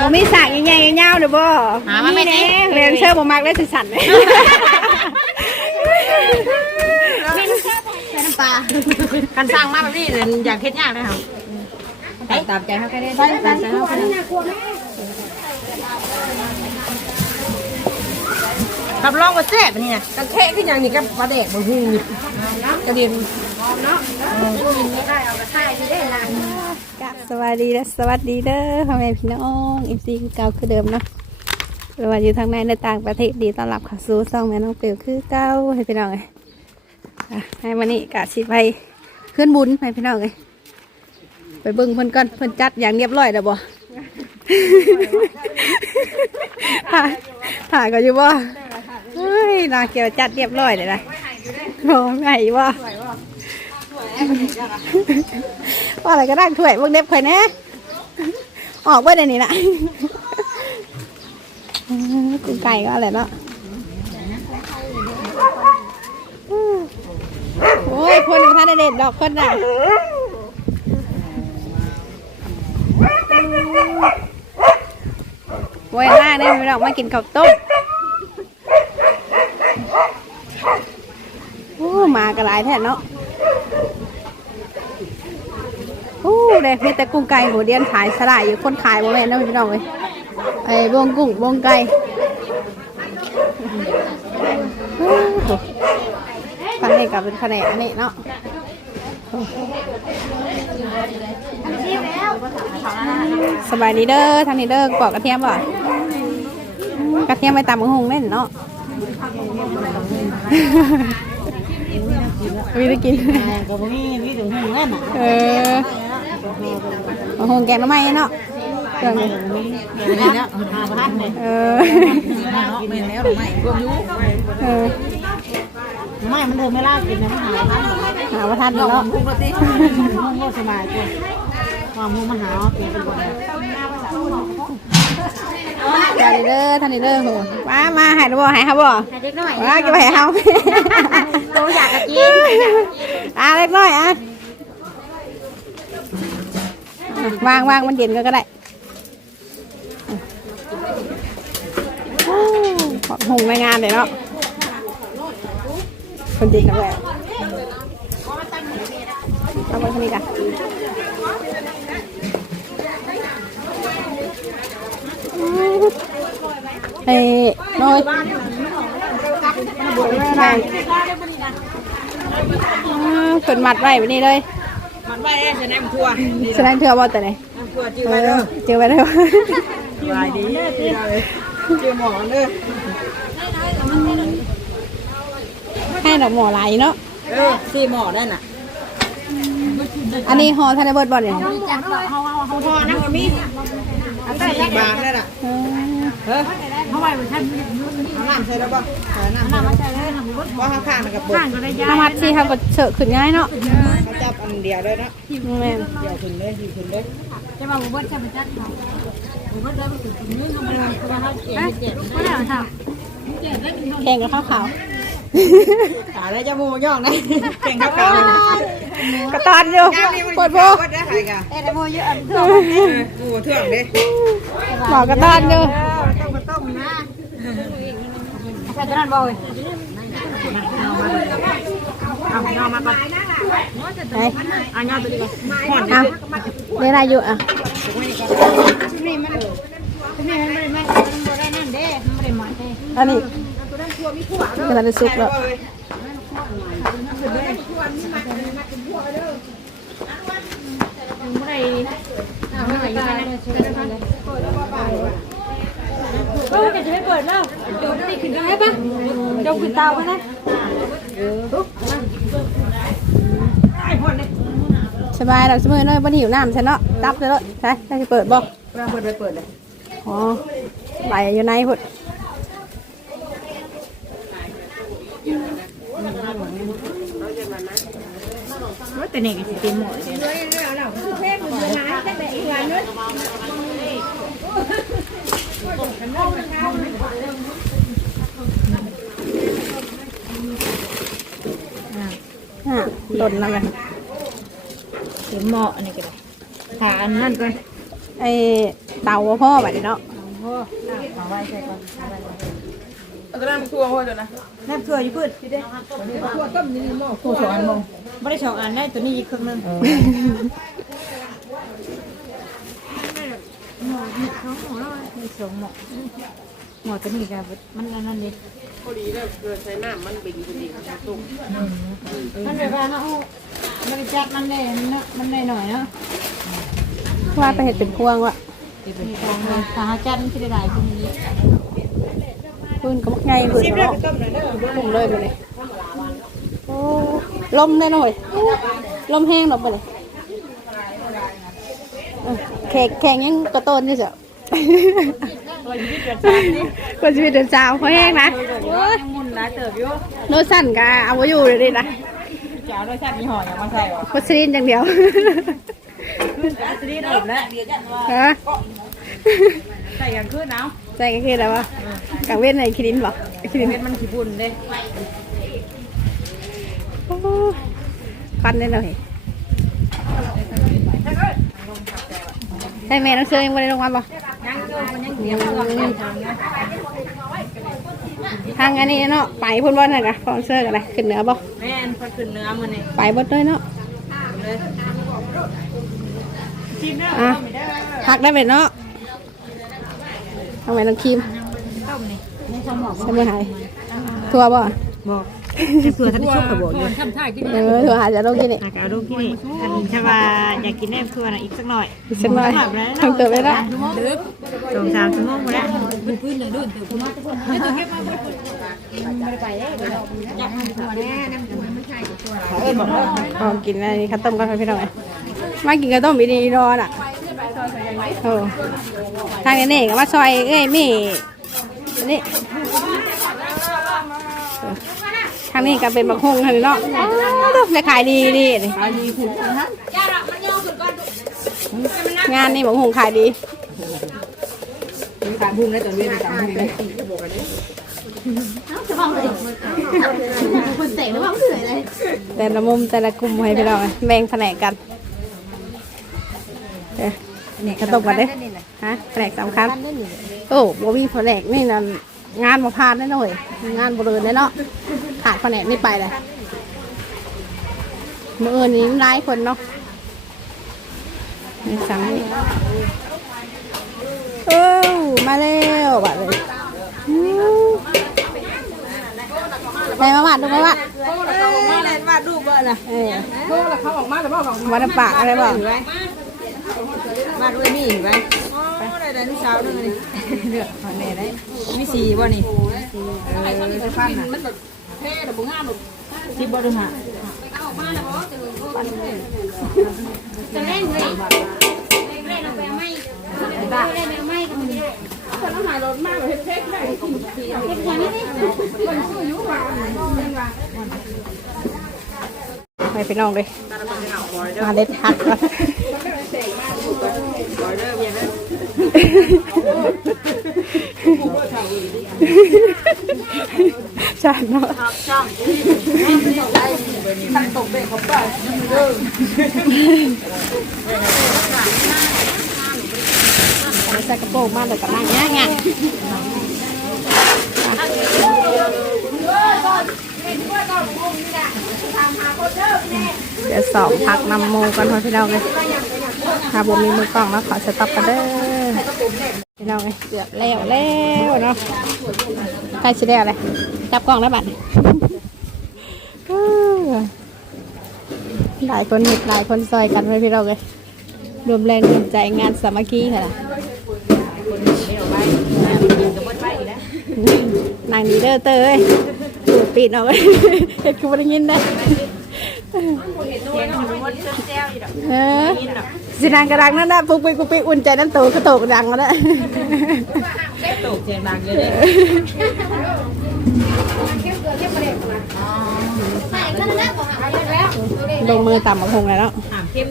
บ่มีสากใหญ่ๆยาวๆเด้อบ่หามาไม่ได้เรียนเชิญบ่มักได้สิสั่นเลยปลาคันสร้างมาแบบนี้เลยอยากเฮ็ดยากเลยค่ะตามใจเขาแค่ได้ตามใจเขาแค่ได้ขับลองก็แซ่บนี่นะกันเทะขึ้นอย่างนี้กับปลาแดกบางทีนี่กระเด็นกะ สวัสดีและสวัสดีเด้อพ่อแม่พี่น้องอีซีคือเก่าคือเดิมเนาะหรือว่าอยู่ทางในในต่างประเทศดีต้อนรับเข้าสู่ซ่องแม่น้องเปียวคือเก่าให้พี่น้องเลยอะให้วันนี้กะสิไปขึ้นบุญให้พี่น้องเลยไปเบิ่งเพิ่นก่อนเพิ่นจัดอย่างเรียบร้อยแล้วบ่ถ่ายถ่ายก็อยู่บ่เฮ้ยนาเกียวจัดเรียบร้อยเลยนะโอ้ไงวะ ว่าอะไรก็ได้ถ้วยพวกเด็บข่อยแนะออกไปเดี๋ยวนี้นะกุ้งไก่ก็อะไรเนาะโอ้ยคนมาท่านเด็ดดอกคนน่ะโวยล่าได้ไหมดอกมากินข้าวต้มโอ้มากระไรแท้เนาะ โอ้เด็กมีแต่กุ้งไก่หัวเดียนขายสลายอยู่คนขายบ่แม่นเนาะพี่น้องเว้ยไอ้วงกุ้งวงไก่โอ้โหพันนี้กับเป็นแผนกอันนี้เนาะสบายดีเด้อทางนี้เด้อปอกกระเทียมบ่อืมกระเทียมไปตำกระหงเล่นเนาะมีได้กินกับพวกนี้นี่ถึงหูแน่นอะเออ โอ้โหแกงน้ำไม้เนาะเครื่องนี้นี่เนี่ยหาพันเลยเออไม่แล้วหรือไม่รวมยุเออไม่มันเดินไม่ล่ากินนะมันหาพันหาว่าทันเนาะปกติมันก็สบายกว่าความหูมันหาเป็นเป็นคนท่านนี่เด้อท่านนี่เด้อโหมามาใหายบ่ใหายเขาบ่เด็กน้อยมาจะไปให้เขาโตอยากจะกินอะเล็กน้อยอะอะ วางวางมันเย็นก็ก็ได้โอ้หงในงานเลยเนาะคนจริงนะแม่เอาไว้คนนี้กันเฮ้ยน้อยแม่อ้าวคนมัดไว้แบบนี้เลย มันว่าแค่แนมทัวร์แสดงเธอว่าแต่ไหนทัวร์จิ้วเอไปเด้ออเจอไปแล้วสบายดีจิ้วหมอนเด้อให้ดอกหมอไหลายเนาะเออสี่หมอได้น่ะ อันนี้ฮอทันได้เบิดบอลเนี่ยพอนะมีอันสี่บาทได้น่ะ เออเฮ้ยาไว้มันท่านน้ำใส่แล้วป่ะน้ำน้ำมาใส่เลยทำบุญว่าข้างๆกับบุญน้ำมัดที่เขาก็เฉอะขึ้นง่ายเนาะเขาจับอันเดียวเลยนะแม่เดียวขึ้นเลยขึ้นเลยจะมาบุบจะมาจัดเขาบุบได้ไปถึงมื้อทำอะไรก็มาเขาเจ็บเจ็บไม่ได้ทำแข่งกับข้าวขาวขาได้จะมูย่องนะเก่งครับเขากระตอนอยู่ปวดโบวัดได้ใครกันเอ็ดโมเยอะอันกูเถื่อนดิหมอกกระตอนอยู่ ต้องมาต้มนะ ใส่ตะนันบ่อยเอาย่อมาก่อนไหนเอาย่อตัวนี้ก่อนห่อน เอาเวลาอยู่อะนี่มันนี่มันไม่ไม่มันบ่ได้นั่นเด้มันไม่ได้หมอนเด้อันนี้กำลังจะสุกแล้วไม่เอาหน่อยอยู่ได้เปิดแล้วเดี๋ยวนี่ขึ้นกันให้ปะเดี๋ยวขึ้นเตาไปนะสบายเราสมือน้อยบนหิวน้ำใช่เนาะตับเลยเลยใช่ใช่เปิดบ่เปิดไปเปิดเลยอ๋อไหลอยู่ในพุ่นแต่เนี่ยก็เต็มหมดเลย อะหล่นแล้วกันเต็มหม้ออันนี้ก็ได้ขาอันนั่นก็ไอ้เตาบ่พ่อบัดนี้เนาะโอ้เอาไว้ใส่ก่อนเอาตัวนั้นมันทั่วพ่อจ้ะนะน้ำเกลืออยู่พืชพี่เด้ทั่วต้มนี่หม้อตัวสองอันมองไม่ได้สองอันได้ตัวนี้อีกครึ่งนึงห มีสองหมอแล้วมีสองหมอหมอตัวนี้กับมันอันนั้นดิพอดีแล้วเกิดใช้น้ำมันเป็นพอดีครับตุ้มมันแบบว่าเนาะมันจัดมันได้เนาะมันได้หน่อยเนาะว่าไปเฮ็ดเป็นพวงวะมีกองเลยถ้าหาจัดมันสิได้หลายกว่านี้เพิ่นก็มักไงเพิ่นเนาะลงเลยมาเลยโอ้ลมได้หน่อยลมแห้งดอกบ่เลย แขกแข่งยังกระโตนนี่จ้ะคนชีวิตเดินสาวเขาแห้งนะโอ้ยมุนหลายเติบอยู่โนสั่นกะเอาไว้อยู่เลยดินะจะเอาด้วยชาติมีห่ออย่างมาใส่บ่พัสลินอย่างเดียวอัตรีหมดแล้วฮะใส่กันขึ้นเอาใส่กันคืออะไรวะกังเว้นไหนคิรินบอกคิรินเม็ดมันขี้บุญเด้โอ้ฟันได้เลย ใช่แม่น้องเชยยังไม่ได้ลงมาบ่ยังเกินมันยังเดียวเกินเดียวทางเนี้ยทางอันนี้เนาะไปพุ่นบ่นั่นกะฟอนเซอร์กันเลยขึ้นเหนือบ่แม่นพอขึ้นเนื้อมันนี่ไปบดเลยเนาะเลยอะพักได้เป็นเนาะทำไมต้องคีมต้มนี่ในสมองใช่ไหมหายทัวบ่บอกจะ เผื่อท่านชุกกระบอกอยู่ทำท่ากินเออทัวหาจะลงกินนี่อากาศลูกที่นี่ท่านชว่าอยากกินแน่เพื่อนอีกสักหน่อยอีกสักหน่อยทำเติมไปละสองสามชั่วโมงมาแล้วลองกินอะไรข้าวต้มกันพี่น้องมากินข้าวต้มอีดีรอน่ะโอ้ทางนี้ก็มาซอยเอ้ยมี่นี่ ทางนี้ก็เป็นบักฮงทางนี้เนาะอ้าวต้องขายดีดีนี่งานนี่บักฮงขายดีขายบุ้งได้ตอนเวียนขายบุ้งได้แต่ละมุมแต่ละกลุ่มให้พี่น้องแบ่งแผนกกันเนี่ข้าวต้มกันเด้ฮะแผนกสำคัญโอ้บ่มีแผนกนี่นั่นงานมาพาดแน่นอนงานบริเวณแน่เนาะ ขาดแผนกนี่ไปเลยมืออื่นนี้หลายคนเนาะในสังนี่โอ้มาแล้วบัดเลยอู้ไปมาวัดดูมาวัดมาเล่นวาดรูปเบอร์น่ะเออโทรแล้วเขาออกมาแล้วบอกออกมาวัดน้ำปากอะไรบ้างเห็นไหมวาดรูปนี่เห็นไหมอ๋อได้ได้ลูกสาวนึงนี่เลือกของแม่ได้มีสีบ่นี่เออจะฟันน่ะมันแบบ เท่แต่บุงามแบบที่บ่ดูหะจะเล่นเลยเล่นเอาไปไม้เล่นเอาไม้ก็ไม่ได้ถ้าต้องหารถมากแบบเท่ๆได้กินทีเป็นยังไงนี่คนสู้อายุกว่าเป็นว่าไปพี่น้องเลยมาเด็ดหักก่อน ใช่เนาะใส่กระโปรงมาแต่กับนางเงี้ยไง เดี๋ยวสองพักนำโมกันพอพี่น้องเลยถ้าบ่มีมือกล้องแล้วขอสต็อปกันเด้อพี่น้องเลยเกือบแล้วแล้วเนาะใครชิได้อะไรจับกล้องแล้วบัดหลายคนเห็ดหลายคนซอยกันไว้พี่น้องเลยรวมแรงรวมใจงานสามัคคีค่ะนางดีเด้อเต้ย ปิดเอาไว้เห็ดคือบ่ได้ยินได้เออสินางกระดังนั่นนะปุ๊กปิ๊กปุ๊กปิ๊กอุ่นใจนั่นโตก็โตกระดังแล้วนะตกเสียงดังเลยเด้อลงมือต่ำมาพงแล้วเข้ม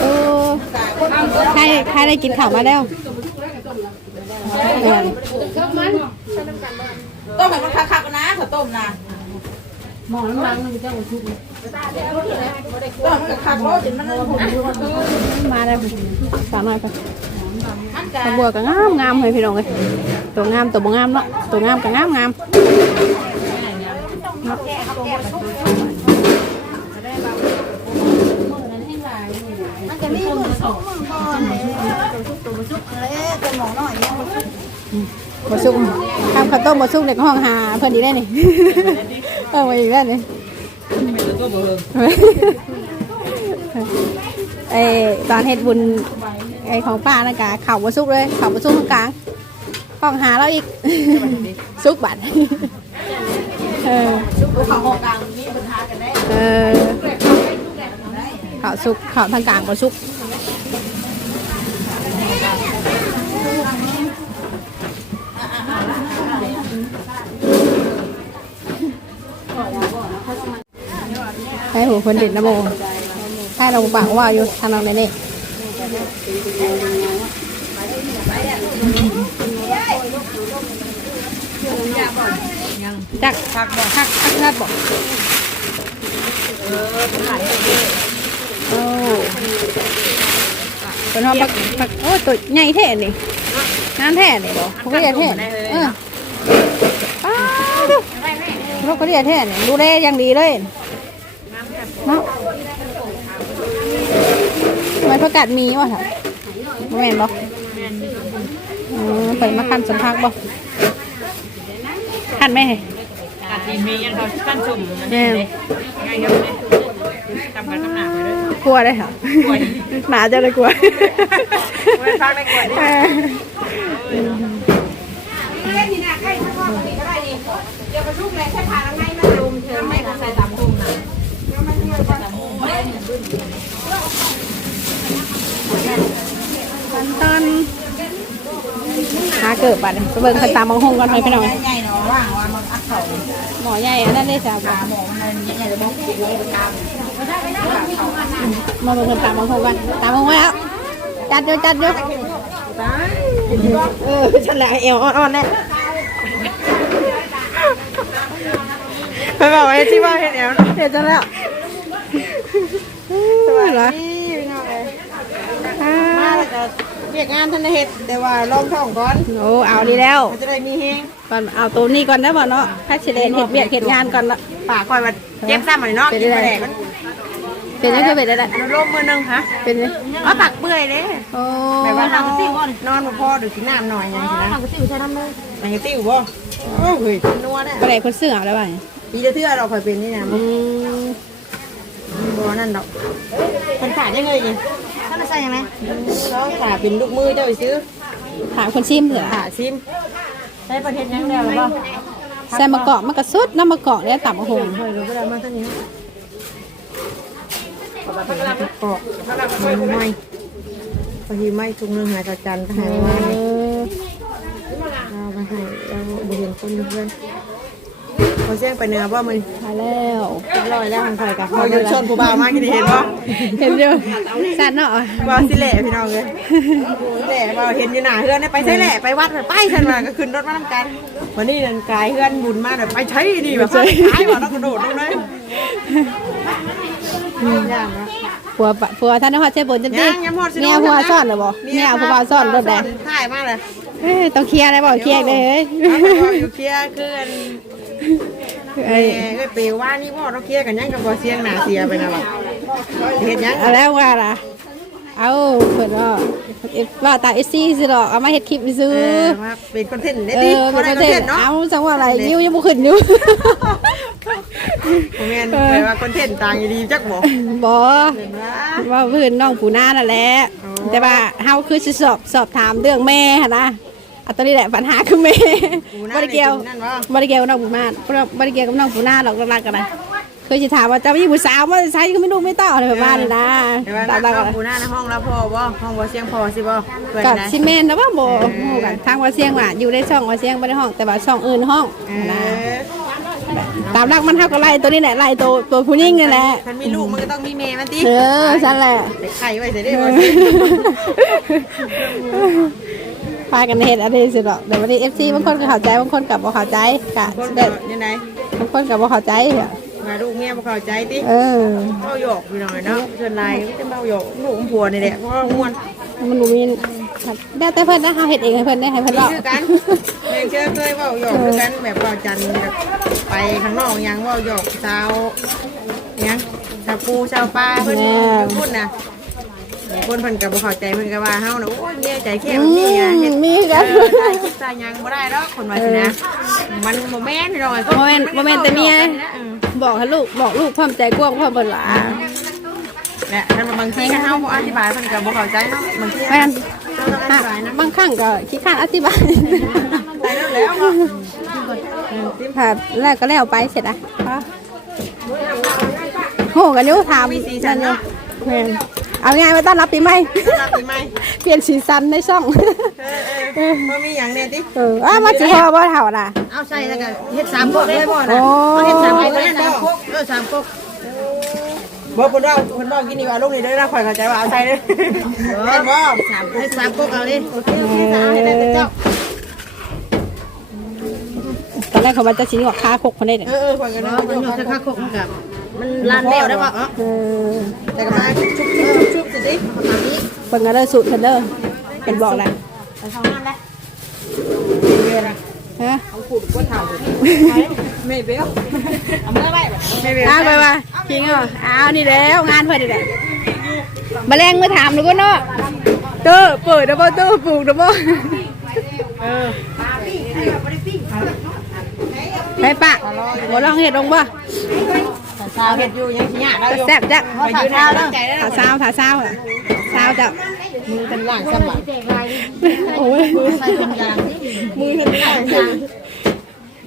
โอ้ใครใครได้กินข้าวมาแล้ว ต้มแบบมันคักๆนะข้าวต้มนะหมอน้ำลังมันจะอุทุกขับรถจนมันหุ่นอยู่มาได้สามหน่อยกันตะบัวก็งามงามเลยพี่น้องเลยตัวงามตัวบ่งามเนาะตัวงามก็งามงาม มันจะมีมือสองมือพอเนี่ย ตัวชุบตัวชุบอะไรตัวหมอน้อยเนี่ยบ่สุกทำข้าวต้มบ่สุกเด็กห้องหาเพิ่อนอีกได้นี่เออมาอีกแล้วนี่ตัวเบิ่งไอตอนเฮ็ดบุญไอของป้านั่นกะเข่าบ่สุกเลยเข่าบ่สุกตรงกลางห้องหาเราอีกสุกบัดเออเขาห้องกลางมีปัญหากันได้เออเข่าสุกเข่าทางกลางบ่สุก ให้หัวคนเด็ดนะโมให้เราปากว่าอยู่ทางเราในนี่จักชักบอกชักชักนัดบอกโอ้เป็นว่าปักปักโอ้ตัวใหญ่แท้นี่งานแท้นี่บอกเขาก็เรียกแท้เออป้าดูเขาก็เรียกแท้นี่ดูแลอย่างดีเลย เนาะทำไมประกาศมีวะค่ะบ่แม่นบ่เออไปมาคันสัมภาษณ์บ่คันไหมอาทีมีอันเขาขั้นสุ่มแม่นง่ายครับทำกันทำหนักเลยกลัวได้ค่ะหนาจะเลยกลัวไม่ฟังได้ก่อนดิเออเดี๋ยวประชุมเลยใช้ผ่านอะไรมาลุมเธอไม่ใส่ ตามตุ่มนตอนหาเกิดบัดนี้ไปเบิ่งคันตามบางห้องก่อนให้พี่น้องใหญ่เนาะว่างว่ามันอัดเขาหมอใหญ่อันนั้นได้จ้าบ่หมอมันใหญ่เลยบอกติดไว้ตามมาเบิ่งคันตามบางห้องกันตามบางห้องแล้วจัดอยู่จัดอยู่เออฉันแหละเอวอ่อนๆแน่ไปบอกไอ้ที่ว่าเห็นแล้วเดี๋ยวจะแล้ว สวัสดีนี่เป็นไงมาแล้วก็เรียกงานทันได้เฮ็ดแต่ว่าลองท้องก่อนโอ้เอาดีแล้วมันจะได้มีแฮงก่อนเอาตัวนี้ก่อนได้บ่เนาะถ้าเฉลนเห็ดเบียดเห็ดงานก่อนละปากคอยมาเจ็บซ้ำหน่อยเนาะกินไปแดกมันเป็นยังไงเป็นได้ลมมือนึงฮะเป็นยังอ๋อปากเปื่อยเด้โอ้แบบว่าเราติ้วนอนบ่พอดูกินน้ำหน่อยอย่างนี้นะทำกระติ๋วใช้น้ำเลยมันจะติ้วบ่โอ้ยนัวเนี่ยประเดี๋ยวคนเสื้อเอาแล้วบ่ปีละเทื่อเราคอยเป็นนี่นะ อืมบ่นั่นดอกมันขาดยังไงนี่ถ้ามันใส่ยังไงเราขาเป็นลูกมือเจ้าไปซื้อถามคนชิมเหรอขาซิมใช้ประเทศยังเดียวหรือเปล่าใส่มะกอกมะกระสุดน้ำมะกอกเนี่ยต่ำมะฮงเฮ้ยเราก็ได้มาเท่านี้เกาะไม่พอดีไม่ทุกนึงหายต่อจันก็หายเอมาอเราไปให้เราบ่เห็นคนเพื่อน เขาแจ้งไปเนื้อว่ามันมาแล้วเรียบร้อยแล้วทางไทยกับเขาอยู่ชนผู้บ่าวมากที่เห็นป่ะเห็นอยู่สัตว์เนาะบ่าวสิแหล่พี่น้องเลยแหล่บ่าวเห็นอยู่หน้าเฮือนไปใช่แหล่ไปวัดไปฉันมาก็ขึ้นรถมาทำกันวันนี้นันกายเฮือนบุญมากแบบไปใช้นี่แบบไปว่ะแล้วกระโดดลงเลยย่างนะ ผัวปะผัวท่านนวัดเชฟบนจังยัดิงยังหมดสิเนี่ยผัวซ่อนเหรอบ่เนี่ยผัวซ่อนรถแดงถ่ายมากเลยเอ้ยต้องเคลียร์อะไรบ่เคลียร์เลยเฮ้ยอยู่เคลียร์คืออัน เอ้ยเอ้ยเปลว่านี่พ่อเราเคลียร์กันยังกับบ่เสียงหน้าเสียไปนะบ่เห็นยังเอาแล้วว่าล่ะ เอาเปิดว่าว่าตาเอซี่สิหรอกเอามาเฮ็ดคลิปซื้อเออมาเป็นคอนเทนต์ได้เอดิอพอเป็นได้คคออนนเทเทนนต์ต์เนาะเอาจังว่าอะไรยิ้วยังบ่ขึ้นอยู่ผมแม่นแปลว่าคอนเทนต์ต่างอยู่ดีจักบ่บ่เห็นว่าว่าเพื่อนน้องปูนานั่นแหละอ๋อแต่ว่าเฮาคือสิสอบสอบถามเรื่องแม่หั่นนะ อันตอนนี้แหละปัญหาคือแม่บ่ได้เกี่ยวนั่นว่าบ่ได้เกี่ยวกับน้องปูนาบ่ได้เกี่ยวกับน้องปูนาหรอกหลักๆกันนะเคยสิถามว่าเจะมีผู้สาวมาใช้ก็ไม่รู้ไม่ต่ออะไรประมาณนี้นะแต่ว่าตามนักๆกัเข้านปูหน้าในห้องแล้วพ่อบ่ห้องบ่เสียงพ่อสิบ่เพื่อนกับนะซีเมนต์นะว่าโบฮู้กันทางว่าเสียงว่าอยู่ในช่องว่าเสียงบ่ได้ห้องแต่ว่าช่องอื่นห้องเอนะอตามหลักมันเท่ากับไล่ตัวนี้แหละไล่ตัวตัวผู้หญิงนี่แหละคันมีลูกมันก็ต้องมีแม่มันติเออฉันแหละไปไข่ไว้สิได้บ่ พากันเฮ็ดอะไรสิหรอกแต่วันนี้ FC บางคนก็เข้าใจบางคนก็บ่เข้าใจกะคนได้ก็ยังไงบางคนก็บ่เข้าใจอะมามาลูกเมียบ่เข้าใจติเออเมาหยอกพี่น้อยเนาะเชิญนายก็จะเมาหยอกลูกของผัวนี่แหละเพราะว่าม่วนมันบ่มีครับได้แต่เพิ่นนะเฮาเฮ็ดเองให้เพิ่นได้ให้เพิ่นนี่เว้าคือกันแม่เชื่อเคยเว้าหยอกคือกันแบบเว้าจันทร์แบบไปข้างนอกยังเว้าหยอกชาวยังชาวปูชาวปลาเพิ่นพูดนะ คนเพิ่นก็บ่เข้าใจเพิ่นก็ว่าเฮาน่ะโอ้ยเมียใจแคบอืแบบนี้อะเฮ็ดมมีเอกันอได้คิดซะยังบ่ได้ดอกคนว่าสินะ มันบ่แม่นดอกบ่แม่นบ่แม่นแต่เมียบอกให้ลูกบอกลูกความใจกว้างความเบิ่นหลาเนี่ยถ้าบางทีก็เฮาบ่อธิบายเพิ่นก็บ่เข้าใจเนาะบางทีแม่นเราต้องอธิบายนะบางครั้งก็ขี้ข้านอธิบายไปแล้วแล้วเนาะค่ะแล้วก็แล้วไปเสร็จอะค่ะโหกันอยู่ถามนั่นอยู่แม่น เอาง่ายมาต้อนรับปีใหม่รับปีใหม่ เปลี่ยนสีสันในช่อง เออเออบ่มีหยังแน่ติเอออ้าวมาสิพอบ่เท่าน่ะเอาใส่แล้วก็เฮ็ด3พวกเลยบ่โอ้นะเฮ็ด3พวกเลย3พวกเออ3พวกบ่เพิ่นว่าเพิ่นว่ากินนี่ว่าลูกนี่เด้อนะข่อยเข้าใจว่าเอาใส่เด้อเฮ็ดบ่3เฮ็ด3พวกเอาดิโอเคโอเคสามให้ได้เจ้าตอนแรกเขาว่าจะชิ้นหัวคาคกคนนี้เนี่ยเออเออข่อยก็นึกว่ามันอยู่ค่าคกมันก็ มันลานแล้วได้บ่เออเออแต่ก็มาชุบชุบชุบสิดิประมาณนี้เพิ่นก็เลยสูตรเพิ่นเด้อเป็นบอกแหละไปเข้าห้านแล้วเวลาฮะเอาขูดก้นเท้าไม่เบี้ยวเอามือไว้ไม่เบี้ยวอ้าวไปว่าจริงเหรออ้าวนี่แล้วงานเพิ่นนี่แหละแมลงมาถามหนูก็เนาะเต้อเปิดนะบ่เต้อปลูกนะบ่เออไปปะบ่ลองเฮ็ดลงบ่ สาวเห็ดอยู่ยังขี้หยาได้อยู่แซ่บจักไปยืนเอาแล้วใจได้ถาซาวถาซาวอะซาวจ้ะมือเป็นล่างสมบัติโอ้ยใส่เป็นยางมือเป็นล่างยาง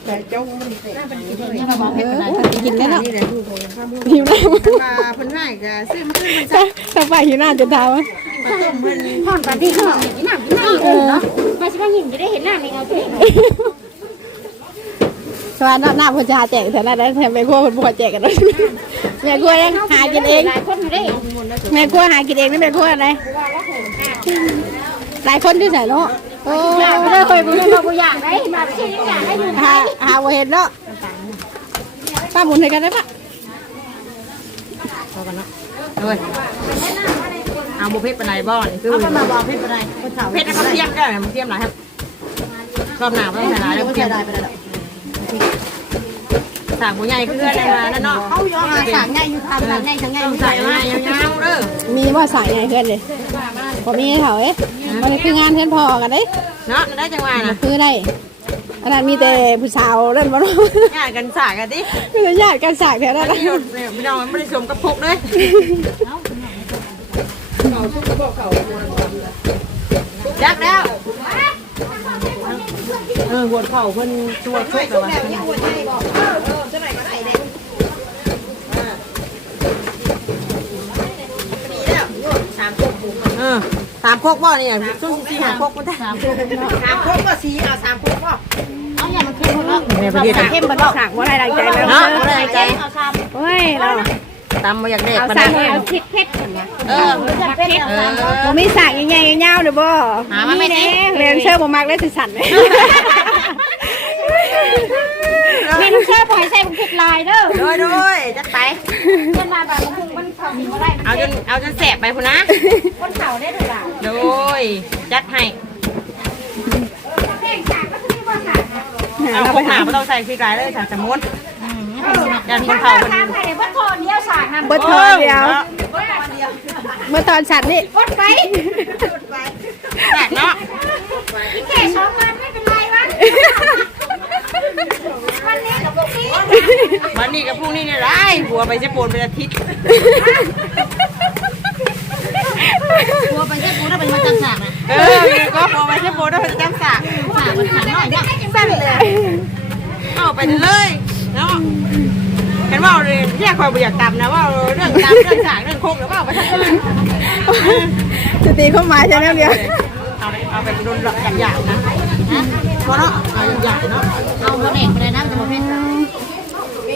แต่จงเออถ้าสิกินได้เนาะนี่แหละหิวน้ำมาเพิ่นให้ก็ซื้อมาขึ้นมันถ้าถ้าไปหิวน้ำจะถามว่ามาต้มเพิ่นผ่อนปาร์ตี้เขาบอกอย่างนี้หนักที่นั่งเลยเนาะมาชิมาหินจะได้เห็นหน้าในเงาตัวเอง สวัสดีหน้าเพิ่นจะหาแจกแต่ละได้แถมแม่ครัวเพิ่นบ่ขอแจกกันด้วยแม่ครัวยังหากินเอง หลายคนอยู่ได้แม่ครัวหากินเองนี่แม่ครัวอะไรหลายคนที่ไหนเนาะโอ้ไม่เคยกูยังบอกกูอยากได้มาไม่ใช่อยากได้อยู่หาหาบ่เห็นเนาะป้าหมุนให้กันได้ปะพอกันเนาะเอ้ยเอาบุเพชรปานใดบ่นี่คือเอามาบ่เพชรปานใดเพชรเขาเทียมได้มันเทียมหลายครับรอบหน้าบ่ต้องใส่หลายแล้วเทียม ได้ไปแล้วสากบ่ใหญ่คืออะไรมานั่นเนาะเอาอยู่มาสากใหญ่อยู่ทำสากใหญ่ทั้งใหญ่ใส่มายาวๆเด้อมีว่าสายไงเพื่อนเลยพอมีให้เขาเอ๊ะมันคืองานเพื่อนพอกันเด้เนาะได้จังหวะนะคือได้อันนั้นมีแต่ผู้สาวเล่นบอลญาติกันสากกันดิมีแต่ญาติกันสากแถวนั้นนะพี่เนี่ยพี่น้องไม่ได้สวมกระพกเลยยักแล้ว เออหัวเข่าเพิ่นตัวชุกแต่ว่าเออจะไหนก็ไหนสามโคกบ่เนี่อะช่วงสี่หาโคกก็ได้สามโคกสามโคกก็สี่เอาสามโคกบ่เอาอย่างมันเข้มหมดแล้วเนี่ยพอดีนะเข้มบอลสากว่าอะไรดังใจแล้วเนาะบ่ได้ใจเอาชามโอ้ยเรา ตำมาอยากเด็กเอาปานสานั้กนเอาคิดเพชรเออจะเป็นเอาชามบ่มีสากใหญ่ๆยาวๆเด้อบ่หามาไม่ได้เรียนเชื่อบ่มักได้สิสั่นเลยมีลูกเชื่อปล่อยใส่บุกผิดลายเด้อโดยโดยจัดไป เพื่อนมาแบบมันมันเขามีมาได้เอาจนเอาจนแสบไปคุณนะคนเข่าได้หรือเปล่าโดยจัดให้แข่งฉากก็คือว่าฉากนะ เอาเราพไปวกหาหา ไม่ต้องใส่ขี้กายเลยฉันสมุน ยันคมันนเข่าเข่าคนตามใครเนี่ยวัดทอนเดียวฉากนะเบิดทอนเดียวเมื่อตอนสัตว์นี่วัดไปแสบเนาะพี่แก่สองวันไม่เป็นไรวะวันนี้กับพวกนี้วันนี้กับพรุ่งนี้เนี่ยได้หัวไปจะปนเป็นอาทิตย์กลัวไปแค่กูถ้าเป็นมาจังฉากนะเออก็หัวไปจะปนได้เป็นจำสากฉากมันขันหน่อยเนี่ยสั้นเลยเอาไปเลย เนาะเห็นว่าเลยที่คอยบ่อยากตำนะว่าเรื่องตำเรื่องสากเรื่องโคกหรือว่าไปทั้งอื่นจะตีเข้ามาใช่ไหมเดียวเอาไปเอาไปโดนหลอกหยาบๆนะเพราะเนาะเอาหยาบๆเนาะเอาโมเดลไปเลยนะจะมาเพชร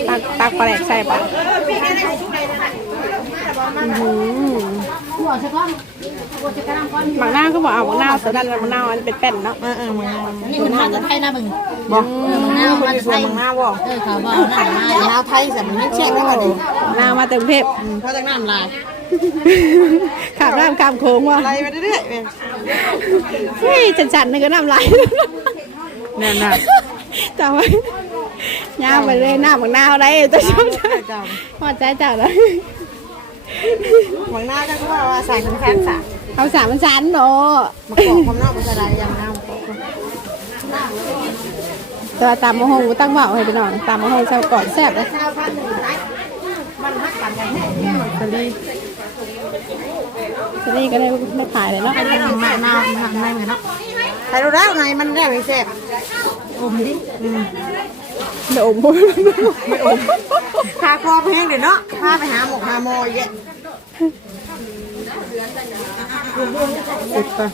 ตักตักปลาแหลกใส่ปะอืมหัวใช่ก้อนหัวจะกระด้างก้อนหมักนาวก็บอกเอาหมักนาวสดันหมักนาวอันเป็นแป้นเนาะเออเออมึงเอานี่มันทานจะไทยนะมึง บอกเออมึงเอาคนที่สวนมึงเอาบอกเออเขาบอกหน้ามาเอาเอาไทยแต่มันไม่เช็คได้ป่ะดินาวมาเต็มเทพอืมเขาจะน้ำลายขาบน้ำขามโค้งว่ะไหลไปเรื่อยๆเว้ยเฮ้ยจันๆนึงก็น้ำไหลแน่นอนจำไว้ย่างไปเลยหน้าหมักนาวได้ตัวชมเจ้าพอใจเจ้าเลยหวังหน้าก็คือว่าว่าใส่คนแข้งสาเอาสามมันชันเนาะมากรอกความนอกภาษาไทยยังน้ แต่ว่าตามมะฮงกูตั้งเบาให้ไปหน่อยตามมะฮงเจ้าก่อนแซ่บเลยำสลีทีนี้ก็ได้ไม่ขายเลยเนาะไอ้เรื่องหน้าหน้าหนังในเหมือนเนาะใครรู้แล้วไงมันแรกไม่แซ่บอมดิอืมเดี๋ยวอมพูดไม่อมพาคอแพงเดี๋ยวเนาะพาไปหาหมกหาโมอยแยะสุดปะ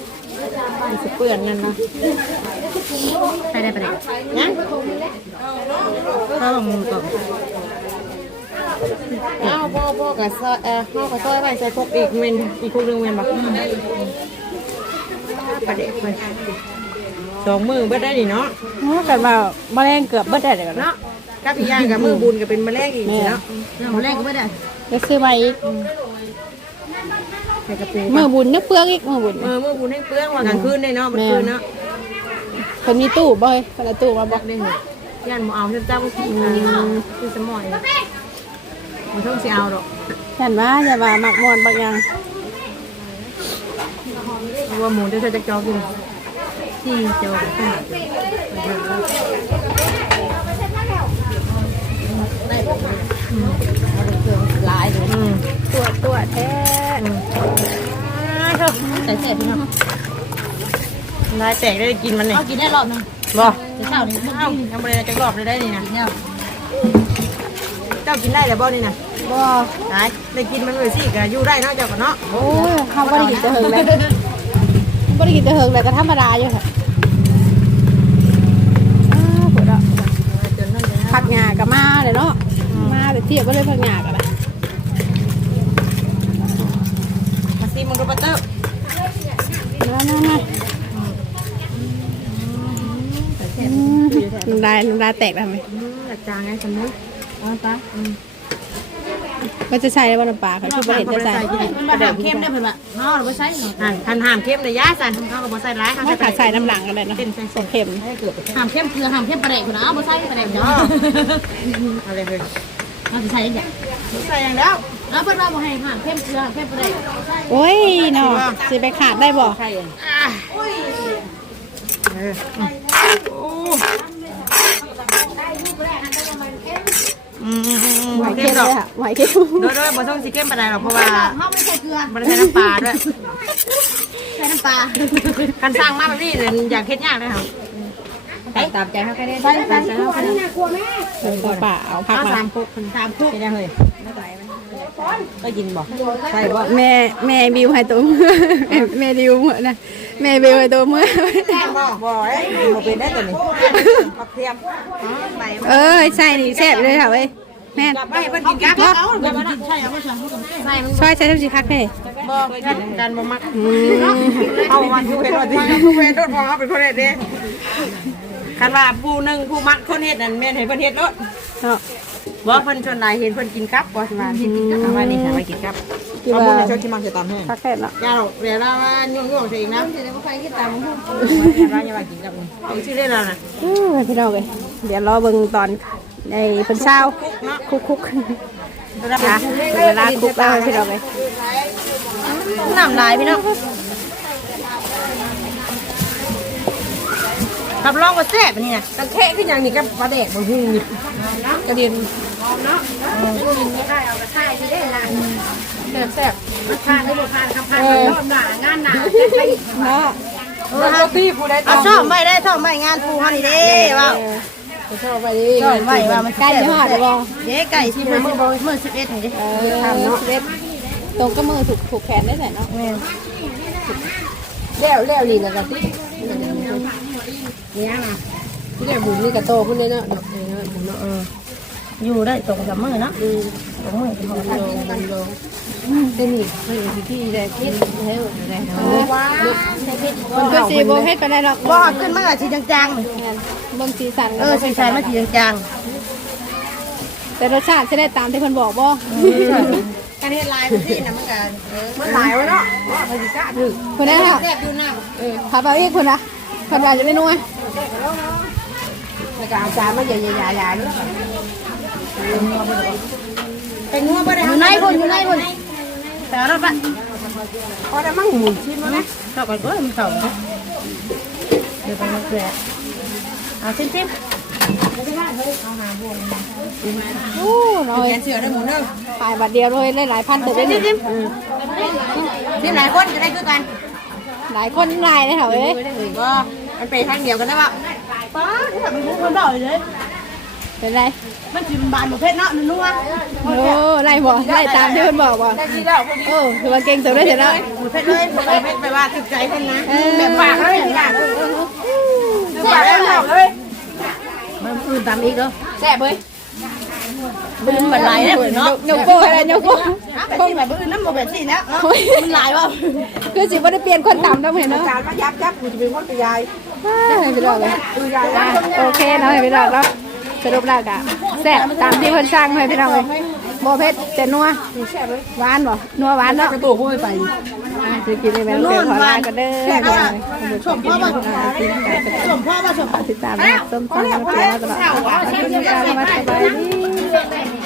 มันจะเปื่อนนั่นนะ ใครได้ประเด็นยังข้าวลงมือก่อนอ้าวพ่อพ่อกับซอยเอ่อพ่อกับซอยไปใส่พกอีกเมนอีกคุกหนึงเมนบักประเด็กไปสองมือเบิดได้ดิเนาะกันว่าแมลงเกือบเบิดได้เลยกันเนาะเนาะกับพี่ย่างกับมือบุญก็เป็นมะเร็งอีกสิเนาะเรื่องแรกก็ไม่ได้จะซื้อมาอีกใส่กระปูมือบุญนึกเปลืองอีกมือบุญเออมือบุญให้เปลื้องว่ากลางคืนได้เนาะมันคืนเนาะ คนมีตู้บ่อยคนละตู้มาบอกได้เหรอย่านหมเอาเจ้าก็กินคือสมอยมันต้องสิเอาดอกฉันว่าอย่าว่าหมักมอนบางอย่างเพราะว่าหมูเดี๋ยวจะจอกินที่จอขึ้นหลายเลยอืมตัวตัวแท้ ใส่เสร็จพี่น้อง ลายแตกได้กินมันนี่เอากินได้รอบนึงบ่แต่เช้านี้เอ้ายังไม่ได้จะรอบเลยได้นี่นะเนี่ยเจ้ากินได้แล้วบ่นี่นะบ่ได้ได้กินมันเลยสิก็อยู่ได้เนาะเจ้าก็เนาะโอ้ยเขาบ่ได้กินแต่เฮิงเลยบ่ได้กินแต่เฮิงเลยก็ธรรมดาอยู่ค่ะอ้าวปวดอะจนนั่นเลยนะผักหญ้าก็มาเลยเนาะมาแต่เทียบก็เลยผักหญ้าก็ได้มาซีมันก็บัตเตอร์มามามาอืม น้ำลายน้ำลายแตกแล้วไหมอืมหลักจางไงสมมุติเอาตาก็จะใช้ว่าน้ำปลาค่ะคือบ่เห็นจะใส่มันมาแบบเข้มได้เพิ่นว่าเฮาเราบ่ใช้เนาะหันหันหามเข้มเลยย่าสันเขาก็บ่ใส่ร้ายเขาไม่ใส่ขาดใส่น้ำหลังกันเลยเนาะเป็นใส่ใส่เค็มให้เกือบห้ามเข้มเกลือห้ามเข้มประเด็นคุณเอาบ่ใช้ประเด็นเนาะอะไรเลยเอาสิใช้ยังไงใส่อย่างเดียวแล้วเพิ่นว่าบ่ให้ห้ามเข้มเกลือห้ามเข้มประเด็นโอ้ยเนาะสิไปขาดได้บ่ใช่เออโอ้อืมอืม อืมไหวเข้เค็มมดอกเลยค่ะไหวเค็มโดยโดยบ่ต้องสิเข้มปานใดหรอกเพราะว่าเฮาไม่ใส่เกลือบ่ได้ใส่น้ำปลาด้วยใส่น้ำปลาคันสร้างมาแบบนี้เนี่ยอยากเฮ็ดยากเลยค่ะตามใจเฮาแค่ได้ใส่ใส่ใส่เออปลาเอาผักเอามาสามคุกคนสามคุกไม่ได้เลย ก็กินบ่ใช่บ่แม่แม่บิวให้ตัวมือแม่บิวมือนะแม่บิวให้ตัวมือบ่บ่เอ้ยบ่เป็นได้ตัวนี้ปักเทียมอ๋อใบเอ้ยใส่นี่แซ่บเลยค่ะเว้ยแม่นไปเพิ่นกินกับบ่เอาเดี๋ยวมันใช่เอาบ่ใช่ใส่มันช่วยใช้ทุกสิคักให้บ่กันกันบ่มักอืมเอามันคือเป็นว่าที่คือเป็นโดดพอเขาเป็นคนเฮ็ดเด้คันว่าผู้หนึงผู้มักคนเฮ็ดนั่นแม่นให้เพิ่นเฮ็ดโลดเนาะ บ่เพิ่นชวนหลายเห็นเพิ่นกินกับบ่สิว่ากินกับเอาไว้นี่ค่ะไว้กินกับที่เอาว่าบุญในช่วงที่มักจะตามแห้งคักแค่เนาะยาดอกเวลาว่ายุ่งๆใส่อีกนะเดี๋ยวบ่ใครคิดตามมันว่าอย่าว่ากินกับมึงเอาชื่อเล่นเราน่ะเออพี่น้องเอ้ยเดี๋ยวรอเบิ่งตอนในเพิ่นเช้าคุกคุกค่ะเวลาคุกแล้วพี่น้องเอ้ยน้ำลายพี่น้องรับรองว่าแซ่บอันนี้นะตั้งแค่ขึ้นอย่างนี้กับปลาแดกบางทีนี่กระเด็นแซ่บแซ่บทานได้บ่ทานครับทานรอบหนางานหนาเนาะเอาตีผู้ใดเอาชอบไม่ได้ชอบไม่งานผู้เขานี่เด้ว่าชอบไปดิชอบไม่ว่ามันใกล้จะฮอดแล้วเด้ไก่ที่มันมือมือสิบเอ็ดนี่เด้เออทำเนาะตรงก็มือถูกถูกแขนได้แหละเนาะแล้วแล้วลีนะกันที่เนี่ยนะที่ได้บุญนี่กระโตขึ้นเลยเนาะเนาะเออ อยู่ได้ตรงกับมือเนาะตรงมือกับมือเป็นอีกเป็นอีกที่แรกคิดแล้วอะไรเนาะมันก็สีโบเฮ็ดไปได้หรอกบ่ขึ้นมาสีจางเบิ่งสีสันๆเออสีใสมาสีจางแต่รสชาติจะได้ตามที่เพิ่นบอกบ่การเฮ็ดลายมันสิน่ะมันก็เออๆมันหลายวะเนาะว่าเขาสิกล้าถือคนนั้นค่ะแซ่บอยู่น้เออพาไปอีกคนนะคนว่าจะไม่นัวแล้วก็เอาจานมาใหญ่ๆๆๆ นี่ำเป็นงัวบ่ได้อยู่ในคนอยู่ในคนแต่เราปะพอได้มั่งหมุนชิ้นมาไหมเข้ากันก็มันเข่าเนาะเดี๋ยวไปมาแกะเอาชิ้นชิ้นโอ้น้อยแขนเสือได้หมดเด้อขายบัตรเดียวเลยได้หลายพันตัวเลยนี่ที่หลายคนก็ได้คือกันหลายคนหลายเลยค่ะเอ้ยก็มันเป็นทางเดียวกันได้ป่ะป้าที่ทำเป็นคนด่อยเลย เป็นไรมันจิ้มบานประเภทเนาะนัวโอ้ไล่บ่ไล่ตามที่เพิ่นบอกบ่ได้ดีแล้วโอ้ถือว่าเก่งสุดเลยเถอะเนาะประเภทเลยประเภทไปว่าถึกใจคนนะแบบปากเลยที่หลังปากแล้วเลยมันอื่นตามอีกเด้อแซ่บเว้ยปืนมันหลายแล้วเนาะยกโป้อะไรยกโป้คงแบบอื่นน้ำมันแบบนี้แล้วมันหลายว่ะคือสิบ่ได้เปลี่ยนคนตามแล้วเห็นเนาะจานมายับยับกูจะเป็นคนไปยายให้ไปรอเลยดูยายอะโอเคเนาะให้ไปรอเนาะ สรุปแล้วก็แซ่บตามที่เพิ่นสร้างให้พี่น้องเลยบ่เผ็ดแต่นัวหวานบ่นัวหวานเนาะกระตุกพูดไปอะจะกินได้ไหมลูกเดี๋ยวขอลากันเด้อชมพ่อมาชมพ่อมาชมติดตามนะครับส้มตำมาเจอมาตลอดขอบคุณที่ติดตามมาสบายดี